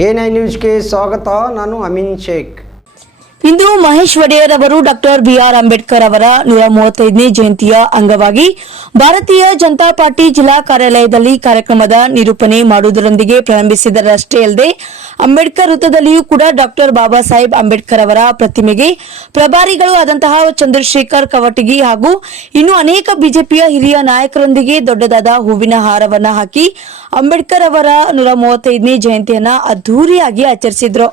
A9 ನ್ಯೂಸ್ಗೆ ಸ್ವಾಗತ. ನಾನು ಅಮೀನ್ ಶೇಖ್. ಇಂದು ಮಹೇಶ್ ಒಡೆಯರ್ ಅವರು ಡಾಕ್ಟರ್ ಬಿಆರ್ ಅಂಬೇಡ್ಕರ್ ಅವರ 135ನೇ ಜಯಂತಿಯ ಅಂಗವಾಗಿ ಭಾರತೀಯ ಜನತಾ ಪಾರ್ಟಿ ಜಿಲ್ಲಾ ಕಾರ್ಯಾಲಯದಲ್ಲಿ ಕಾರ್ಯಕ್ರಮದ ನಿರೂಪಣೆ ಮಾಡುವುದರೊಂದಿಗೆ ಪ್ರಾರಂಭಿಸಿದರಷ್ಟೇ ಅಲ್ಲದೆ ಅಂಬೇಡ್ಕರ್ ವೃತ್ತದಲ್ಲಿಯೂ ಕೂಡ ಡಾಕ್ಟರ್ ಬಾಬಾ ಸಾಹೇಬ್ ಅಂಬೇಡ್ಕರ್ ಅವರ ಪ್ರತಿಮೆಗೆ ಪ್ರಭಾರಿಗಳು ಆದಂತಹ ಚಂದ್ರಶೇಖರ್ ಕವಟಗಿ ಹಾಗೂ ಇನ್ನೂ ಅನೇಕ ಬಿಜೆಪಿಯ ಹಿರಿಯ ನಾಯಕರೊಂದಿಗೆ ದೊಡ್ಡದಾದ ಹೂವಿನ ಹಾರವನ್ನು ಹಾಕಿ ಅಂಬೇಡ್ಕರ್ ಅವರ 135ನೇ ಜಯಂತಿಯನ್ನು ಅದ್ದೂರಿಯಾಗಿ ಆಚರಿಸಿದರು.